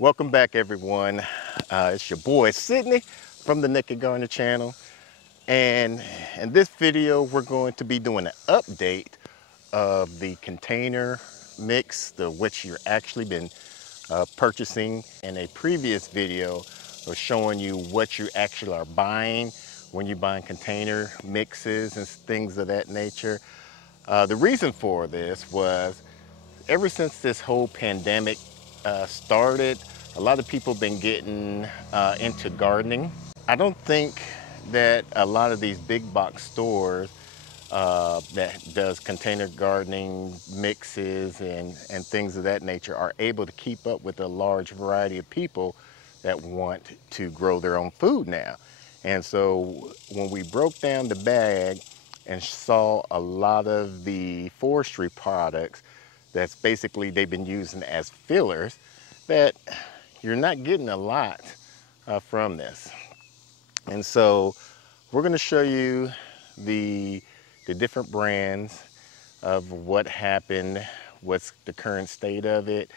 Welcome back, everyone. It's your boy Sydney from the Nakid channel, and in this video we're going to be doing an update of the container mix, which you're actually been purchasing. In a previous video, I was showing you what you actually are buying when you're buying container mixes and things of that nature. The reason for this was ever since this whole pandemic started, a lot of people have been getting into gardening. I don't think that a lot of these big box stores that does container gardening mixes and things of that nature are able to keep up with a large variety of people that want to grow their own food now. And so when we broke down the bag and saw a lot of the forestry products that's basically they've been using as fillers, that you're not getting a lot from this. And so we're going to show you the different brands of what happened, what's the current state of it.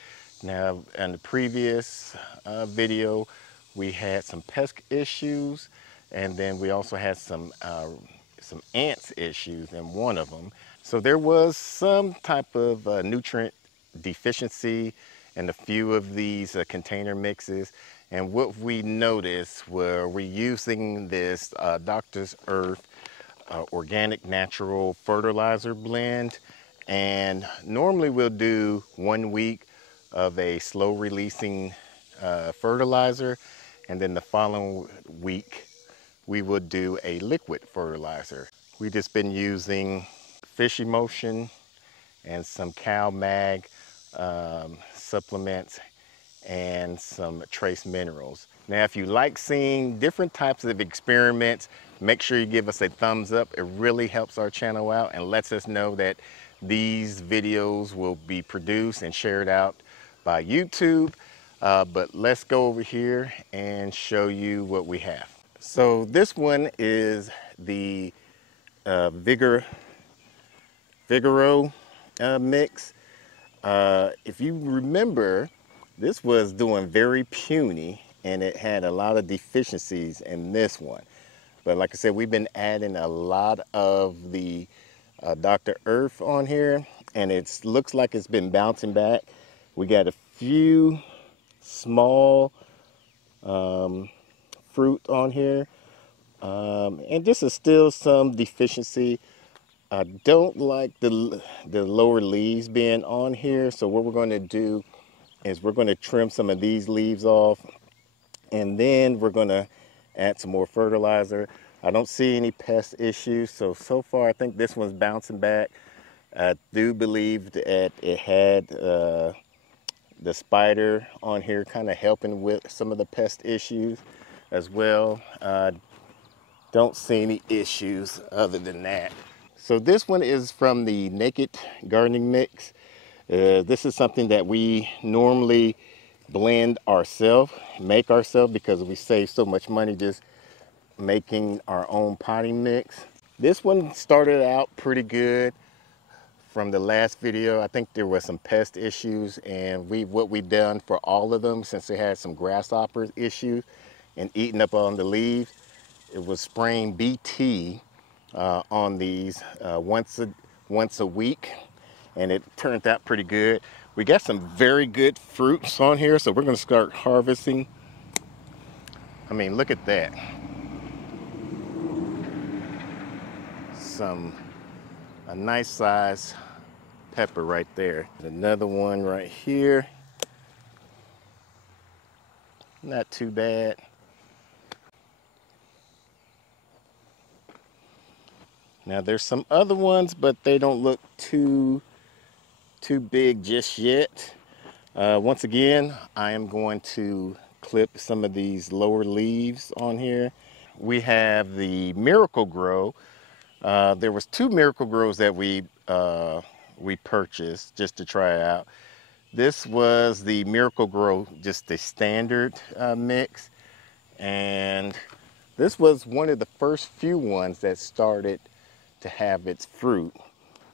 Now, in the previous video, we had some pest issues, and then we also had some ants issues in one of them. So there was some type of nutrient deficiency in a few of these container mixes. And what we noticed were we're using this Doctor's Earth organic natural fertilizer blend. And normally we'll do 1 week of a slow releasing fertilizer. And then the following week, we would do a liquid fertilizer. We've just been using fish emulsion and some cow mag supplements and some trace minerals. Now, if you like seeing different types of experiments, make sure you give us a thumbs up. It really helps our channel out and lets us know that these videos will be produced and shared out by YouTube. But let's go over here and show you what we have. So this one is the Vigoro mix. If you remember, this was doing very puny and it had a lot of deficiencies in this one. But like I said, we've been adding a lot of the Dr. Earth on here, and it looks like it's been bouncing back. We got a few small fruit on here, and this is still some deficiency. I don't like the lower leaves being on here, so what we're going to do is we're going to trim some of these leaves off, and then we're going to add some more fertilizer. I don't see any pest issues, so far I think this one's bouncing back. I do believe that it had the spider on here kind of helping with some of the pest issues as well. Don't see any issues other than that. So this one is from the Nakid gardening mix. This is something that we normally blend ourselves, make ourselves, because we save so much money just making our own potting mix. This one started out pretty good. From the last video, I think there was some pest issues, and what we've done for all of them, since they had some grasshopper issues and eating up on the leaves, it was spraying BT on these once a week, and it turned out pretty good. We got some very good fruits on here, so we're going to start harvesting. I mean, look at that. A nice size pepper right there. Another one right here. Not too bad. Now there's some other ones, but they don't look too big just yet. Once again, I am going to clip some of these lower leaves on here. We have the Miracle Grow. There was 2 Miracle Grows that we purchased just to try it out. This was the Miracle Grow, just the standard mix, and this was one of the first few ones that started to have its fruit.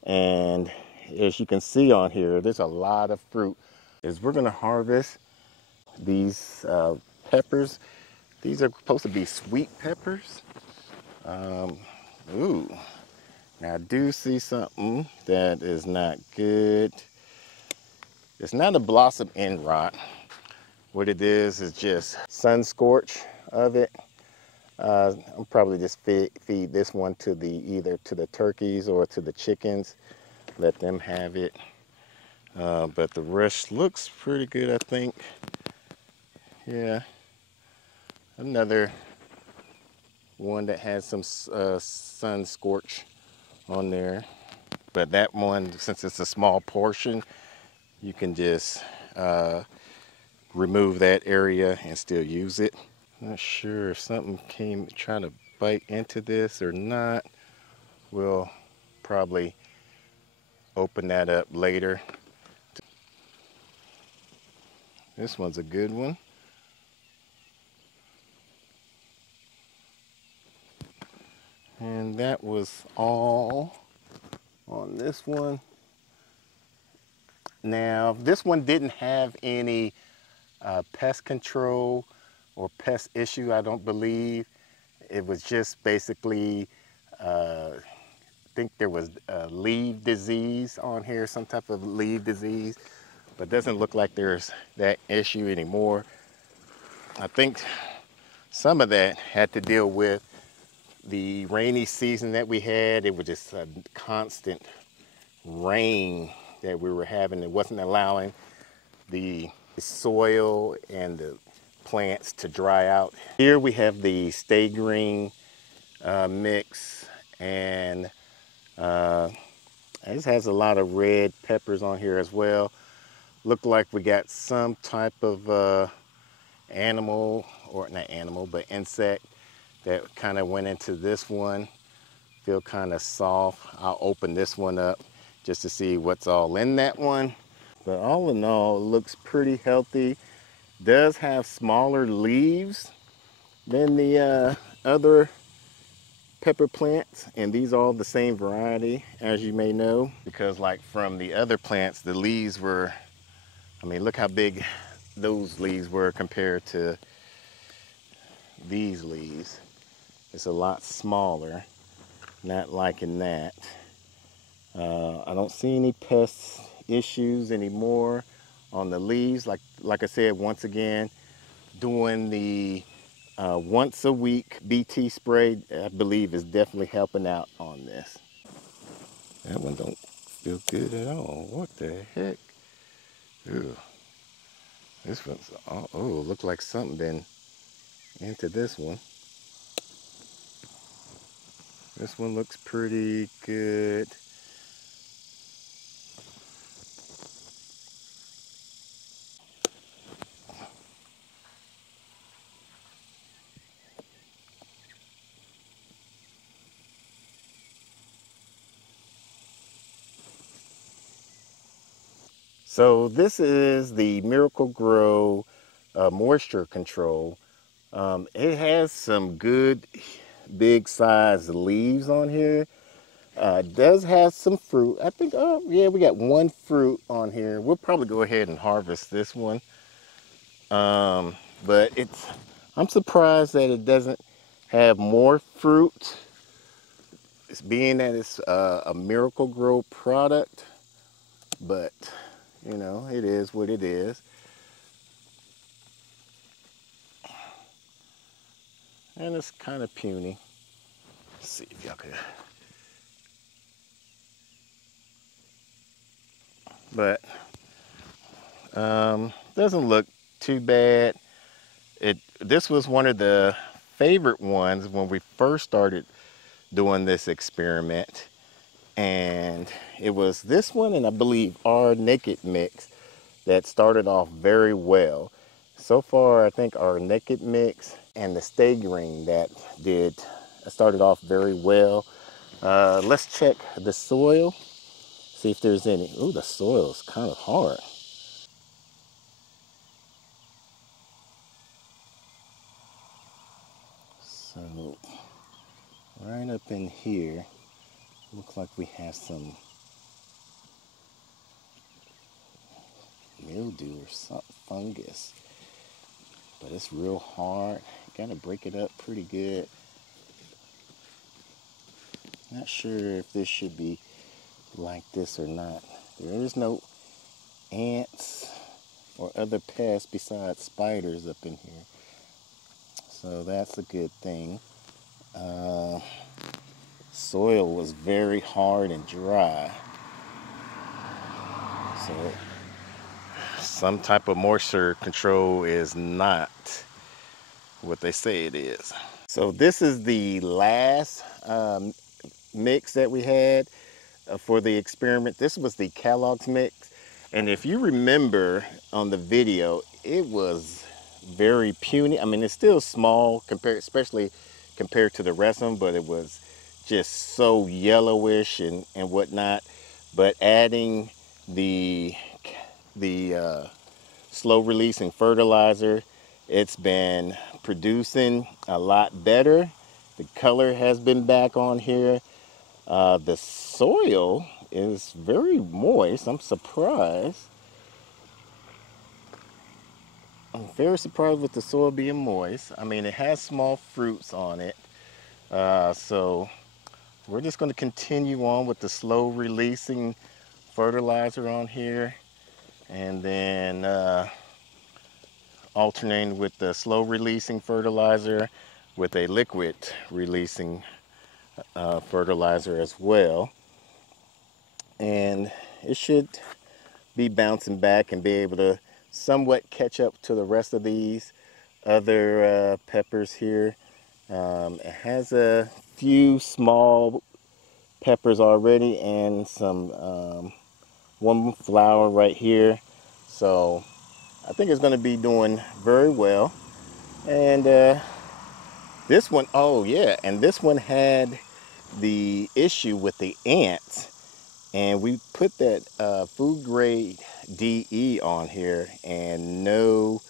And as you can see on here, there's a lot of fruit. We're going to harvest these peppers. These are supposed to be sweet peppers. Ooh, now I do see something that is not good. It's not a blossom end rot. What it is just sun scorch of it. I'll probably just feed this one to either to the turkeys or to the chickens. Let them have it. But the rest looks pretty good, I think. Yeah, another one that has some sun scorch on there. But that one, since it's a small portion, you can just remove that area and still use it. Not sure if something came trying to bite into this or not. We'll probably open that up later. This one's a good one. And that was all on this one. Now, this one didn't have any pest control or pest issue, I don't believe. It was just basically, I think there was leaf disease on here, some type of leaf disease, but doesn't look like there's that issue anymore. I think some of that had to deal with the rainy season that we had. It was just a constant rain that we were having. It wasn't allowing the soil and the plants to dry out. Here we have the Stay Green mix, and this has a lot of red peppers on here as well. Look like we got some type of animal, or not animal, but insect that kind of went into this one. Feel kind of soft. I'll open this one up just to see what's all in that one. But all in all, it looks pretty healthy. Does have smaller leaves than the other pepper plants, and these are all the same variety, as you may know, because like from the other plants, the leaves were, I mean, look how big those leaves were compared to these leaves. It's a lot smaller. Not liking that. I don't see any pest issues anymore on the leaves. Like I said, once again, doing the once a week BT spray, I believe, is definitely helping out on this. That one don't feel good at all. What the heck? Ew. This one's, oh, look like something been into this one. This one looks pretty good. So this is the Miracle Grow moisture control. It has some good big size leaves on here. It does have some fruit. I think, oh yeah, we got one fruit on here. We'll probably go ahead and harvest this one. But I'm surprised that it doesn't have more fruit. It's being that it's a Miracle Grow product, but you know, it is what it is. And it's kind of puny. Let's see if y'all could. But doesn't look too bad. This was one of the favorite ones when we first started doing this experiment, and it was this one and I believe our Nakid mix that started off very well. So far, I think our Nakid mix and the Stay Green that started off very well. Let's check the soil, see if there's any. Ooh, the soil is kind of hard. So right up in here, looks like we have some mildew or some fungus. it's real hard. Gotta break it up pretty good. Not sure if this should be like this or not. There is no ants or other pests besides spiders up in here. So that's a good thing. Soil was very hard and dry. So some type of moisture control is not what they say it is. So this is the last mix that we had for the experiment. This was the Kellogg's mix. And if you remember on the video, it was very puny. I mean, it's still small compared, especially compared to the rest of them, but it was just so yellowish and whatnot. But adding the slow releasing fertilizer, it's been producing a lot better. The color has been back on here. The soil is very moist. I'm surprised. I'm very surprised with the soil being moist. I mean, it has small fruits on it. So we're just going to continue on with the slow releasing fertilizer on here, and then alternating with the slow releasing fertilizer with a liquid releasing fertilizer as well. And it should be bouncing back and be able to somewhat catch up to the rest of these other peppers here. It has a few small peppers already and some one flower right here. So I think it's going to be doing very well. And this one, oh yeah, and this one had the issue with the ants. And we put that food grade DE on here, and no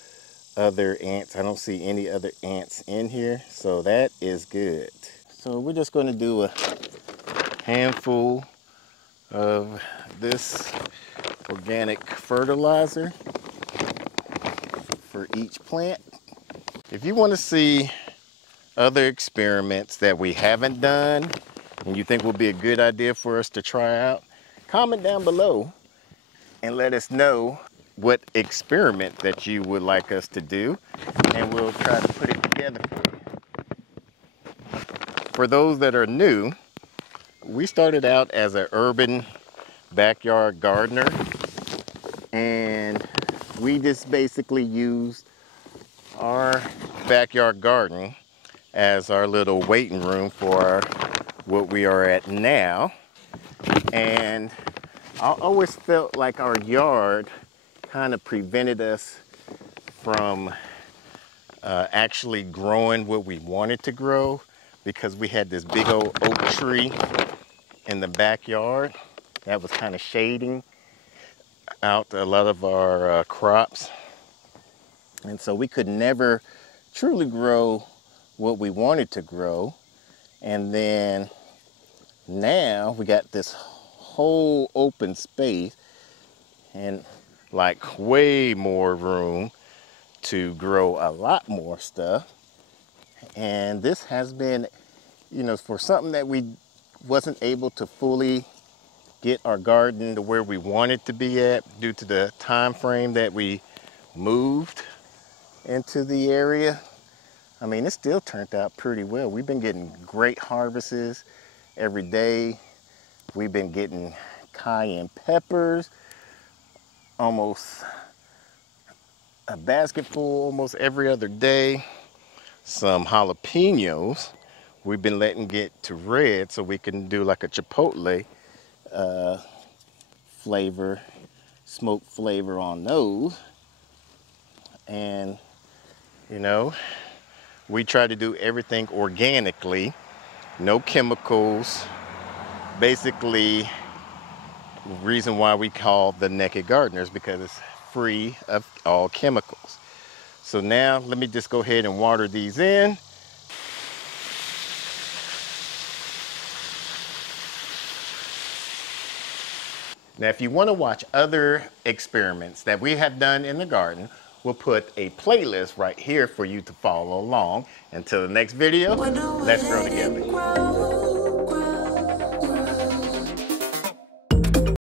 other ants. I don't see any other ants in here, so that is good. So we're just going to do a handful of this organic fertilizer for each plant. If you want to see other experiments that we haven't done and you think will be a good idea for us to try out, comment down below and let us know what experiment that you would like us to do, and we'll try to put it together for you. For those that are new, we started out as an urban backyard gardener, and we just basically used our backyard garden as our little waiting room for what we are at now. And I always felt like our yard kind of prevented us from actually growing what we wanted to grow, because we had this big old oak tree in the backyard that was kind of shading out a lot of our crops. And so we could never truly grow what we wanted to grow. And then now we got this whole open space and like way more room to grow a lot more stuff. And this has been, you know, for something that we wasn't able to fully get our garden to where we wanted to be at due to the time frame that we moved into the area. I mean, it still turned out pretty well. We've been getting great harvests every day. We've been getting cayenne peppers, almost a basketful almost every other day. Some jalapenos we've been letting get to red so we can do like a chipotle flavor, smoke flavor on those. And you know, we try to do everything organically, no chemicals. Basically, reason why we call the Nakid Gardeners, because it's free of all chemicals. So now let me just go ahead and water these in. Now, if you want to watch other experiments that we have done in the garden, we'll put a playlist right here for you to follow along. Until the next video, let's grow together.